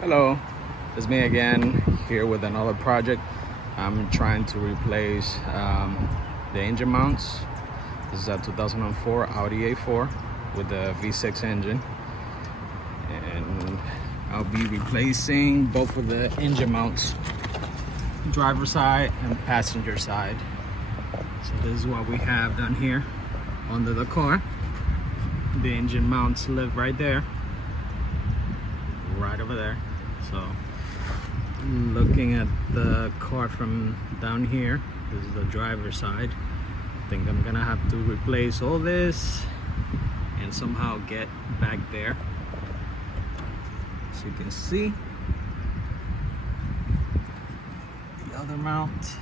Hello, it's me again here with another project. I'm trying to replace the engine mounts. This is a 2004 Audi A4 with the V6 engine, and I'll be replacing both of the engine mounts, driver side and passenger side. So this is what we have done here under the car. The engine mounts live right there, right over there. So looking at the car from down here, this is the driver's side. I think I'm gonna have to replace all this and somehow get back there. So you can see the other mount,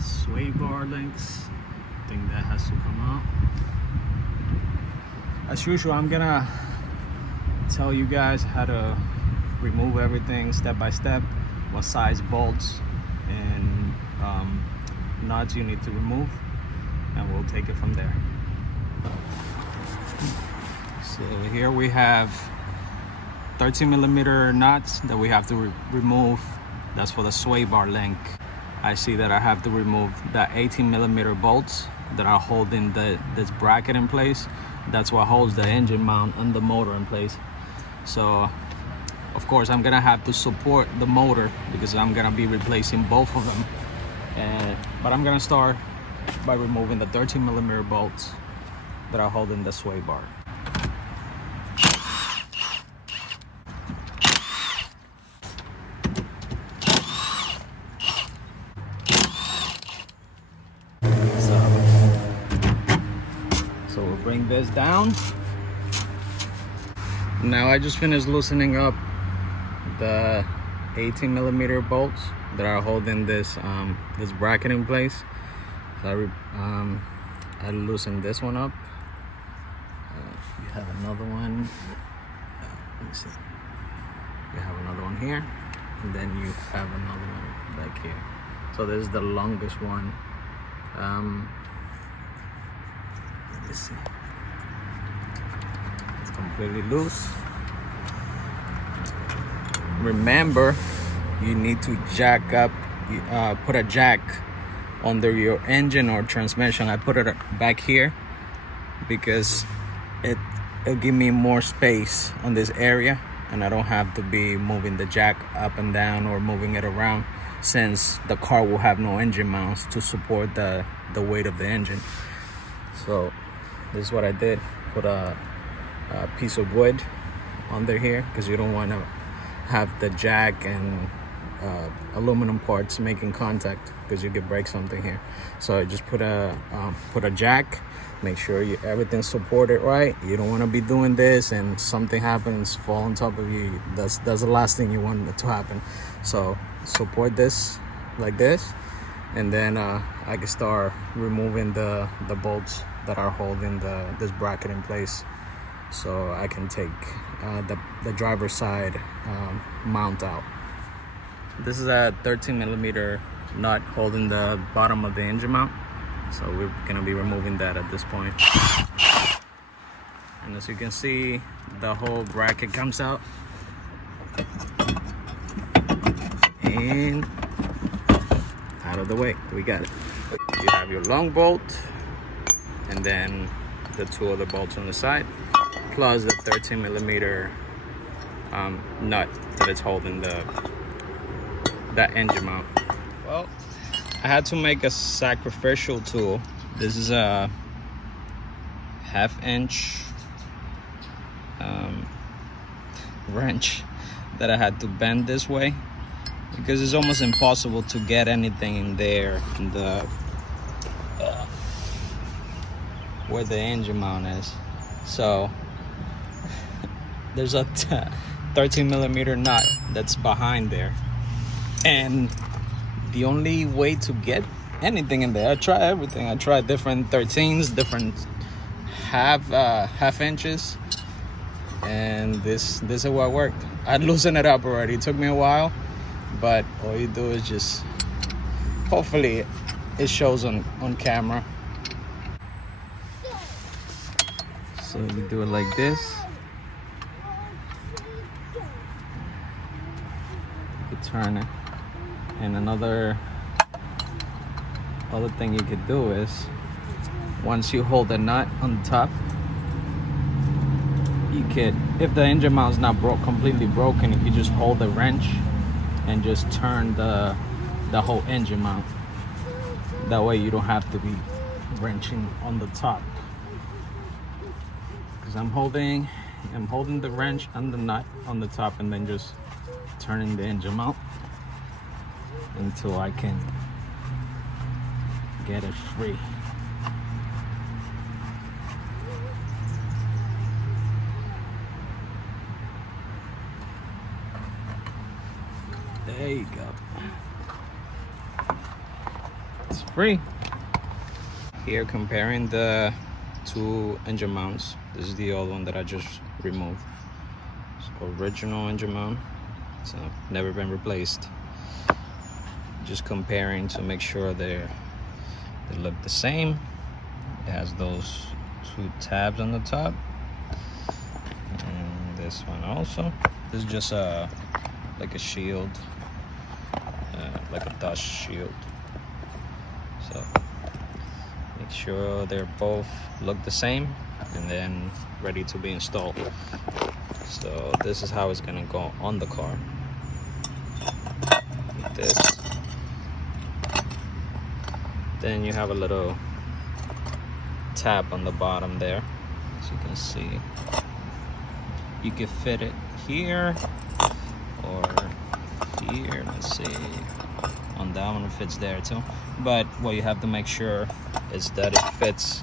sway bar links. I think that has to come out. As usual, I'm gonna tell you guys how to remove everything step by step, what size bolts and nuts you need to remove, and we'll take it from there. So here we have 13mm nuts that we have to remove. That's for the sway bar link. I see that I have to remove the 18mm bolts that are holding this bracket in place. That's what holds the engine mount and the motor in place. So of course I'm gonna have to support the motor because I'm gonna be replacing both of them, but I'm gonna start by removing the 13mm bolts that are holding the sway bar. So we'll bring this down. Now I just finished loosening up the 18mm bolts that are holding this this bracket in place. So I loosened this one up. You have another one. Let me see. You have another one here, and then you have another one back here. So this is the longest one. Let me see. It's completely loose. Remember, you need to jack up, put a jack under your engine or transmission. I put it back here because it'll give me more space on this area, and I don't have to be moving the jack up and down or moving it around, since the car will have no engine mounts to support the weight of the engine. So this is what I did. Put a piece of wood under here because you don't want to have the jack and aluminum parts making contact because you could break something here. So I just put a jack. Make sure everything's supported right. You don't want to be doing this and something happens, fall on top of you. That's the last thing you want to happen. So support this like this, and then I can start removing the bolts that are holding this bracket in place, so I can take the driver's side mount out. This is a 13mm nut holding the bottom of the engine mount, so we're gonna be removing that at this point. And as you can see, the whole bracket comes out, and out of the way. We got it. You have your long bolt, and then the two other bolts on the side, plus the 13mm nut that is holding that engine mount. Well, I had to make a sacrificial tool. This is a 1/2 inch wrench that I had to bend this way because it's almost impossible to get anything in there in the where the engine mount is. So there's a 13mm nut that's behind there, and the only way to get anything in there, I tried everything. I tried different 13s, different half inches, and this is what worked. I'd loosened it up already. It took me a while, but all you do is just, hopefully it shows on camera. So you do it like this, to turn it. And another thing you could do is, once you hold the nut on the top, you could, if the engine mount's not completely broken, you could just hold the wrench and just turn the whole engine mount. That way you don't have to be wrenching on the top. Because I'm holding the wrench and the nut on the top, and then just turning the engine mount until I can get it free. There you go. It's free. Here, comparing the two engine mounts. This is the old one that I just removed. It's original engine mount. It's never been replaced. Just comparing to make sure they look the same. It has those two tabs on the top, and this one also. This is just like a shield, like a dust shield. So make sure they're both look the same, and then ready to be installed. So this is how it's gonna go on the car. Like this. Then you have a little tab on the bottom there, as you can see. You can fit it here or here. Let's see. On that one, it fits there too. But what you have to make sure is that it fits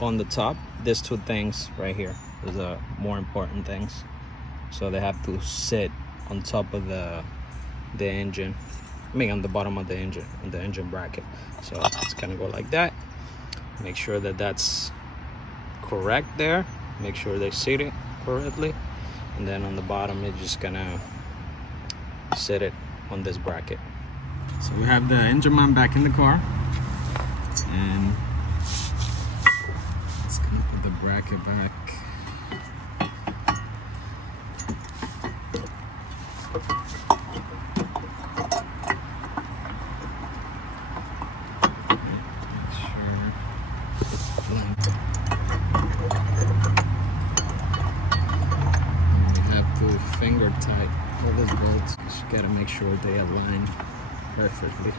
on the top. These two things right here, those are more important things. So they have to sit on top of the engine. I mean, on the bottom of the engine, on the engine bracket. So it's gonna go like that. Make sure that that's correct there. Make sure they sit it correctly. And then on the bottom, it's just gonna sit it on this bracket. So we have the engine mount back in the car. And it's gonna put the bracket back. Finger tight all those bolts. Just gotta make sure they align perfectly.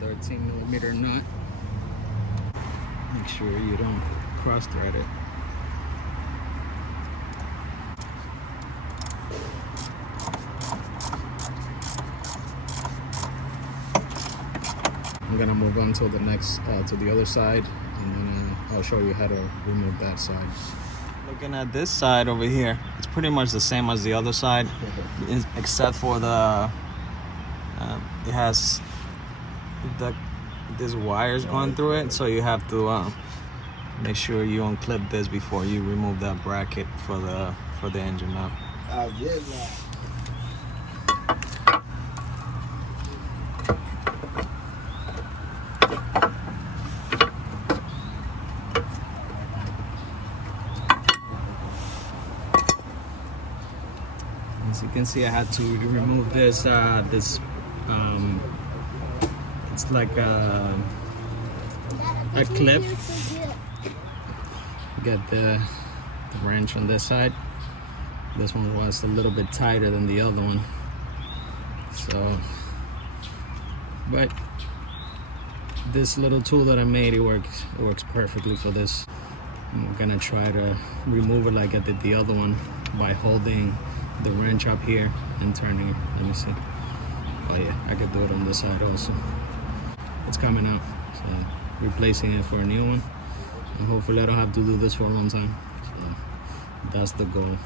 The 13mm nut. Make sure you don't cross thread it. I'm gonna move on to the next, to the other side, and then I'll show you how to remove that side. Looking at this side over here, it's pretty much the same as the other side, except for the, it has this wires going through it, so you have to make sure you unclip this before you remove that bracket for the engine mount. I did that. As you can see, I had to remove this it's like a clip. Get the wrench on this side. This one was a little bit tighter than the other one, so but this little tool that I made, it works perfectly for this. I'm gonna try to remove it like I did the other one by holding the wrench up here and turning it. Let me see. Oh yeah, I could do it on this side also. It's coming out, so replacing it for a new one, and hopefully I don't have to do this for a long time. So that's the goal.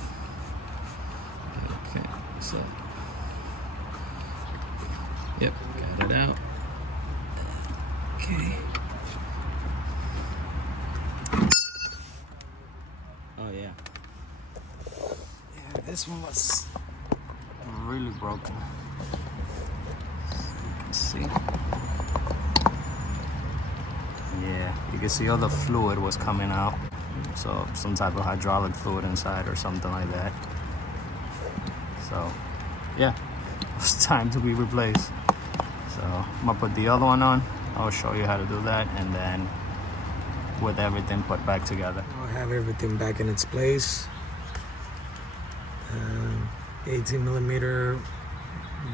Okay, so yep, got it out. Okay. Oh yeah. Yeah, this one was really broken. You can see. Yeah, you can see all the fluid was coming out. So some type of hydraulic fluid inside or something like that. So yeah, it's time to be replaced. So I'm gonna put the other one on. I'll show you how to do that, and then with everything put back together. I'll have everything back in its place. 18mm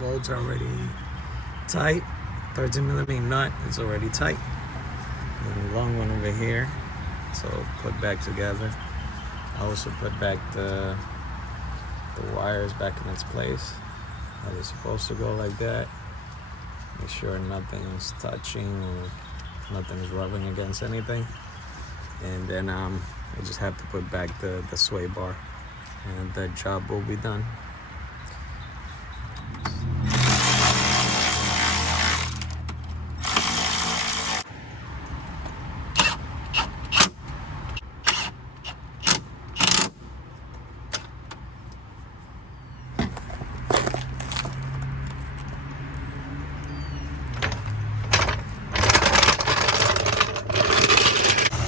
bolts are already tight. 13mm nut is already tight. And the long one over here, so put back together. I also put back the wires back in its place. How they're supposed to go, like that. Make sure nothing is touching or nothing is rubbing against anything. And then I just have to put back the sway bar, and the job will be done.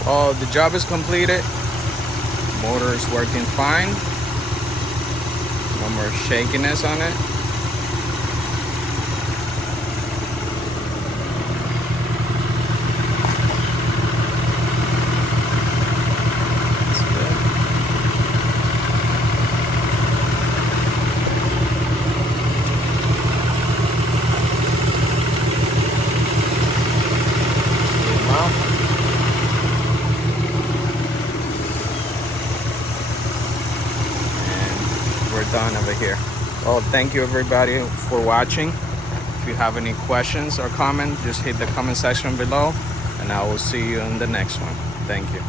Oh, the job is completed. Motor is working fine. No more shakiness on it. That's good. We're done over here. Well, thank you everybody for watching. If you have any questions or comments, just hit the comment section below, and I will see you in the next one. Thank you.